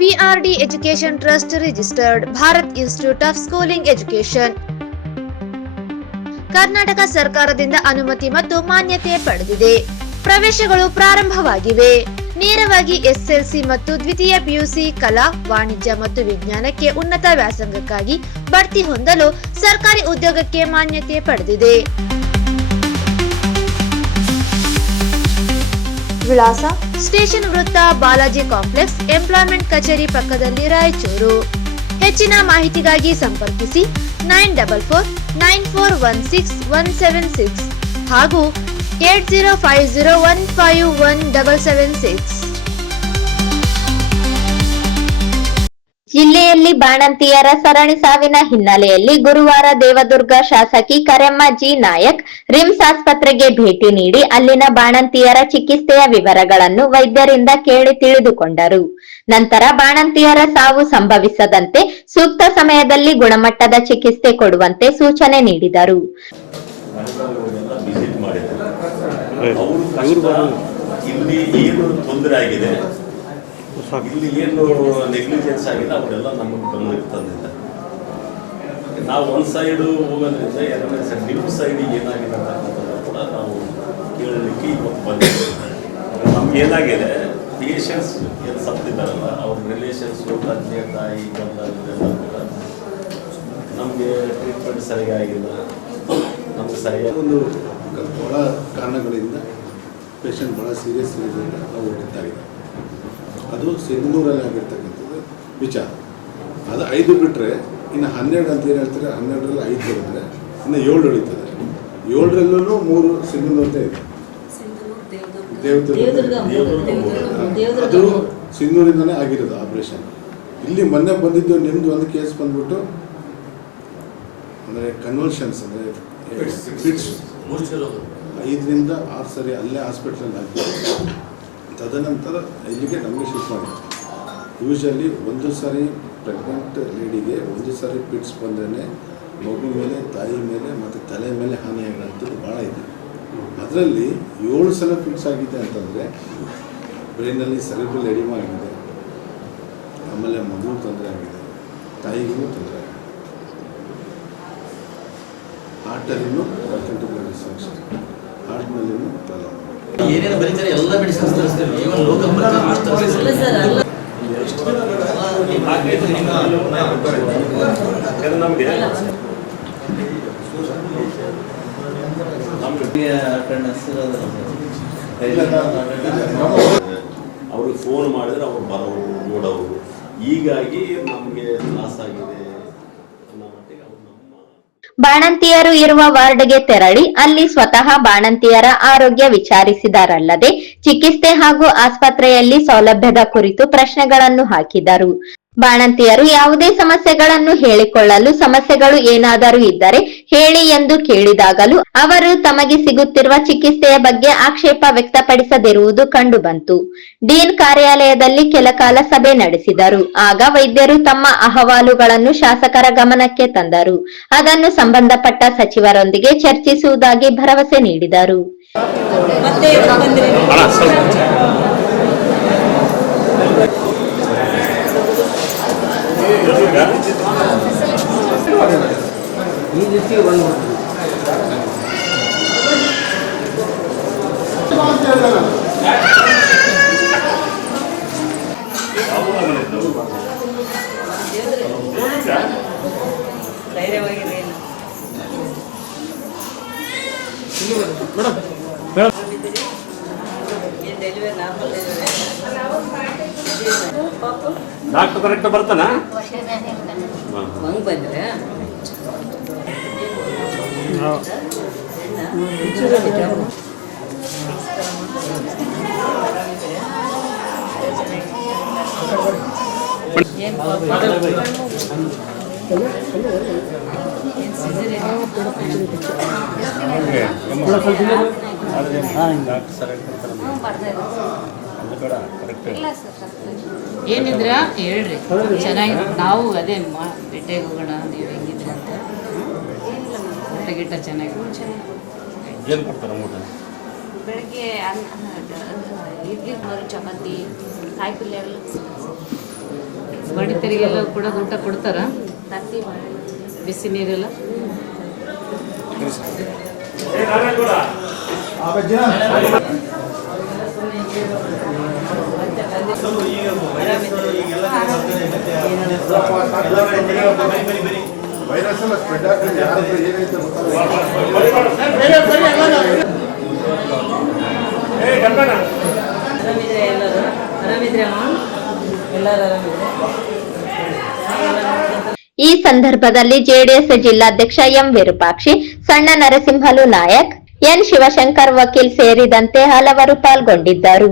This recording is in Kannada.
PRD Education Trust registered Bharat Institute of Schooling Education. Karnataka ಸರ್ಕಾರದಿಂದ ಅನುಮತಿ ಮತ್ತು ಮಾನ್ಯತೆ ಪಡೆದಿದೆ. ಪ್ರವೇಶಗಳು ಪ್ರಾರಂಭವಾಗಿವೆ. ನೇರವಾಗಿ ಎಸ್ಎಲ್ಸಿ ಮತ್ತು ದ್ವಿತೀಯ ಪಿಯುಸಿ ಕಲಾ, ವಾಣಿಜ್ಯ ಮತ್ತು ವಿಜ್ಞಾನಕ್ಕೆ ಉನ್ನತ ವ್ಯಾಸಂಗಕ್ಕಾಗಿ ಬಡ್ತಿ ಹೊಂದಲು ಸರ್ಕಾರಿ ಉದ್ಯೋಗಕ್ಕೆ ಮಾನ್ಯತೆ ಪಡೆದಿದೆ. ವಿಳಾಸ: ಸ್ಟೇಷನ್ ವೃತ್ತ, ಬಾಲಾಜಿ ಕಾಂಪ್ಲೆಕ್ಸ್, ಎಂಪ್ಲಾಯ್ಮೆಂಟ್ ಕಚೇರಿ ಪಕ್ಕದಲ್ಲಿ, ರಾಯಚೂರು. ಹೆಚ್ಚಿನ ಮಾಹಿತಿಗಾಗಿ ಸಂಪರ್ಕಿಸಿ 9494161776 ಹಾಗೂ 8050151776. ಜಿಲ್ಲೆಯಲ್ಲಿ ಬಾಣಂತಿಯರ ಸರಣಿ ಸಾವಿನ ಹಿನ್ನೆಲೆಯಲ್ಲಿ ಗುರುವಾರ ದೇವದುರ್ಗ ಶಾಸಕಿ ಕರೆಮ್ಮ ಜಿ ನಾಯಕ್ ರಿಮ್ಸ್ ಆಸ್ಪತ್ರೆಗೆ ಭೇಟಿ ನೀಡಿ ಅಲ್ಲಿನ ಬಾಣಂತಿಯರ ಚಿಕಿತ್ಸೆಯ ವಿವರಗಳನ್ನು ವೈದ್ಯರಿಂದ ಕೇಳಿ ತಿಳಿದುಕೊಂಡರು. ನಂತರ ಬಾಣಂತಿಯರ ಸಾವು ಸಂಭವಿಸದಂತೆ ಸೂಕ್ತ ಸಮಯದಲ್ಲಿ ಗುಣಮಟ್ಟದ ಚಿಕಿತ್ಸೆ ಕೊಡುವಂತೆ ಸೂಚನೆ ನೀಡಿದರು. ಇಲ್ಲಿ ಏನು ನೆಗ್ಲಿಜೆನ್ಸ್ ಆಗಿದೆ ಅವರೆಲ್ಲ ನಮಗೆ ಗಮನಕ್ಕೆ ತಂದಿದ್ದಾರೆ. ನಾವು ಒಂದು ಸೈಡು ಹೋಗೋದ್ರಿಂದ ಎರಡನೇ ಸೈಡ್ ನಿಮ್ಮ ಸೈಡಿಗೆ ಏನಾಗಿದೆ ಅಂತಕ್ಕಂಥದ್ದು ಕೂಡ ನಾವು ಕೇಳಲಿಕ್ಕೆ ಇವತ್ತು ಬಂದಿದ್ದೀವಿ. ನಮ್ಗೆ ಏನಾಗಿದೆ, ಪೇಷಂಟ್ಸ್ ಏನು ಸತ್ತಿದ್ದಾರಲ್ಲ ಅವ್ರ ರಿಲೇಷನ್ಸು, ತಂದೆ ತಾಯಿ ಬಂದವರೆಲ್ಲ ಕೂಡ ನಮಗೆ ಟ್ರೀಟ್ಮೆಂಟ್ ಸರಿಯಾಗಿಲ್ಲ, ನಮಗೆ ಸರಿಯಾಗಿ ಒಂದು ಭಾಳ ಕಾರಣಗಳಿಂದ ಪೇಷಂಟ್ ಭಾಳ ಸೀರಿಯಸ್ ಇರೋದ್ರಿಂದ ನಾವು ಹೊಡಿತಾಗಿದೆ. ಅದು ಸಿಂಧನೂರಲ್ಲಿ ಆಗಿರ್ತಕ್ಕಂಥದ್ದು ವಿಚಾರ. ಅದು 5 ಬಿಟ್ಟರೆ ಇನ್ನು 12 ಅಂತ ಏನು ಹೇಳ್ತಾರೆ, 12ರಲ್ಲಿ 5 ಬರೆದ್ರೆ ಇನ್ನು 7 ಉಳಿತದೆ. 7ರಲ್ಲೂ 3 ಸಿಂಧನೂರದೇ ಇದೆ. ದೇವದುರ್ಗ ಅದು ಸಿಂಧನೂರಿಂದನೇ ಆಗಿರೋದು ಆಪ್ರೇಷನ್. ಇಲ್ಲಿ ಮೊನ್ನೆ ಬಂದಿದ್ದು ನಿಮ್ಮದು ಒಂದು ಕೇಸ್ ಬಂದ್ಬಿಟ್ಟು ಅಂದರೆ ಕನ್ವಲ್ಷನ್ಸ್, ಅಂದರೆ ಫಿಟ್ಸ್ 5ರಿಂದ 6 ಸರಿ ಅಲ್ಲೇ ಹಾಸ್ಪಿಟ್ಲಲ್ಲಿ ಆಗ್ತದೆ. ತದನಂತರ ಇಲ್ಲಿಗೆ ನಮಗೆ ಶಿಫ್ಟ್ ಮಾಡಿತ್ತು. ಯೂಶಲಿ ಒಂದು ಸಾರಿ ಪ್ರೆಗ್ನೆಂಟ್ ಲೇಡಿಗೆ ಒಂದು ಸಾರಿ ಫಿಟ್ಸ್ ಬಂದರೆ ಮಗು ಮೇಲೆ, ತಾಯಿ ಮೇಲೆ ಮತ್ತು ತಲೆ ಮೇಲೆ ಹಾನಿಯಾಗೋಂಥದ್ದು ಭಾಳ ಇದೆ. ಅದರಲ್ಲಿ 7 ಸಲ ಫಿಟ್ಸ್ ಆಗಿದೆ ಅಂತಂದರೆ ಬ್ರೈನಲ್ಲಿ ಸೆರೆಬ್ರಲ್ ಎಡಿಮಾ ಆಗಿದೆ, ಆಮೇಲೆ ಮಗು ತೊಂದರೆ ಆಗಿದೆ, ತಾಯಿಗೂ ತೊಂದರೆ ಆಗಿದೆ, ಹಾರ್ಟಲ್ಲಿನೂ ಬ್ಲಡ್ ಡಿಸ್ಫಂಕ್ಷನ್, ಹಾರ್ಟ್ನಲ್ಲಿನೂ ಪ್ರಾಬ್ಲಮ್. ಏನೇನು ಬರೀತಾರೆ ಎಲ್ಲ ಮೆಡಿಸಿನ್ಸ್ ತರಿಸ್ತೀವಿ. ಈವನ್ ಲೋಕಲ್ ಅವ್ರಿಗೆ ಫೋನ್ ಮಾಡಿದ್ರೆ ಅವ್ರು ಬರೋರು ನೋಡೋರು, ಹೀಗಾಗಿ ನಮಗೆ ಲಾಸ್ ಆಗಿದೆ. ಬಾಣಂತಿಯರು ಇರುವ ವಾರ್ಡ್ಗೆ ತೆರಳಿ ಅಲ್ಲಿ ಸ್ವತಃ ಬಾಣಂತಿಯರ ಆರೋಗ್ಯ ವಿಚಾರಿಸಿದರಲ್ಲದೆ ಚಿಕಿತ್ಸೆ ಹಾಗೂ ಆಸ್ಪತ್ರೆಯಲ್ಲಿ ಸೌಲಭ್ಯದ ಕುರಿತು ಪ್ರಶ್ನೆಗಳನ್ನು ಹಾಕಿದರು. ಬಾಣಂತಿಯರು ಯಾವುದೇ ಸಮಸ್ಯೆಗಳನ್ನು ಹೇಳಿಕೊಳ್ಳಲು, ಸಮಸ್ಯೆಗಳು ಏನಾದರೂ ಇದ್ದರೆ ಹೇಳಿ ಎಂದು ಕೇಳಿದಾಗಲೂ ಅವರು ತಮಗೆ ಸಿಗುತ್ತಿರುವ ಚಿಕಿತ್ಸೆಯ ಬಗ್ಗೆ ಆಕ್ಷೇಪ ವ್ಯಕ್ತಪಡಿಸದಿರುವುದು ಕಂಡುಬಂತು. ಡೀನ್ ಕಾರ್ಯಾಲಯದಲ್ಲಿ ಕೆಲಕಾಲ ಸಭೆ ನಡೆಸಿದರು. ಆಗ ವೈದ್ಯರು ತಮ್ಮ ಅಹವಾಲುಗಳನ್ನು ಶಾಸಕರ ಗಮನಕ್ಕೆ ತಂದರು. ಅದನ್ನು ಸಂಬಂಧಪಟ್ಟ ಸಚಿವರೊಂದಿಗೆ ಚರ್ಚಿಸುವುದಾಗಿ ಭರವಸೆ ನೀಡಿದರು. ಈ ರೀತಿ ಒಂದು ಡಾಕ್ಟರ್ ಕರೆಕ್ಟ್ ಬರ್ತಾನ ಬಂದ್ರೆ ಏನಿದ್ರ ಹೇಳ್ರಿ, ಚೆನ್ನಾಗಿ ನಾವು ಅದೇ ಭೇಟಿಯಾಗಿ ಹೋಗೋಣ, ನೀವು ಹೆಂಗಿದ್ರಿ ಅಂತ. ಊಟ ಗಿಟ್ಟ ಚೆನ್ನಾಗಿ ಏನು ಕೊಡ್ತಾರೆ ಊಟ? ಬೆಳಗ್ಗೆ ಇಡ್ಲಿ, ಚಪಾತಿ, ಕಾಯಿ ಪಲ್ಯ ಎಲ್ಲ ಪಡಿತರಿಗೆಲ್ಲ ಕೂಡ ಊಟ ಕೊಡ್ತಾರ? ಬಿಸಿ ನೀರೆಲ್ಲ ವೈರಸ್ ಎಲ್ಲ ಸ್ಪ್ರೆಡ್ ಆಗ್ತದೆ, ಯಾರ ಹತ್ರ ಏನೈತೆ ಈ ಸಂದರ್ಭದಲ್ಲಿ ಜೆಡಿಎಸ್ ಜಿಲ್ಲಾಧ್ಯಕ್ಷ ಎಂ ವಿರೂಪಾಕ್ಷಿ, ಸಣ್ಣ ನರಸಿಂಹಲು ನಾಯಕ್, ಎನ್ ಶಿವಶಂಕರ್ ವಕೀಲ್ ಸೇರಿದಂತೆ ಹಲವರು ಪಾಲ್ಗೊಂಡಿದ್ದರು.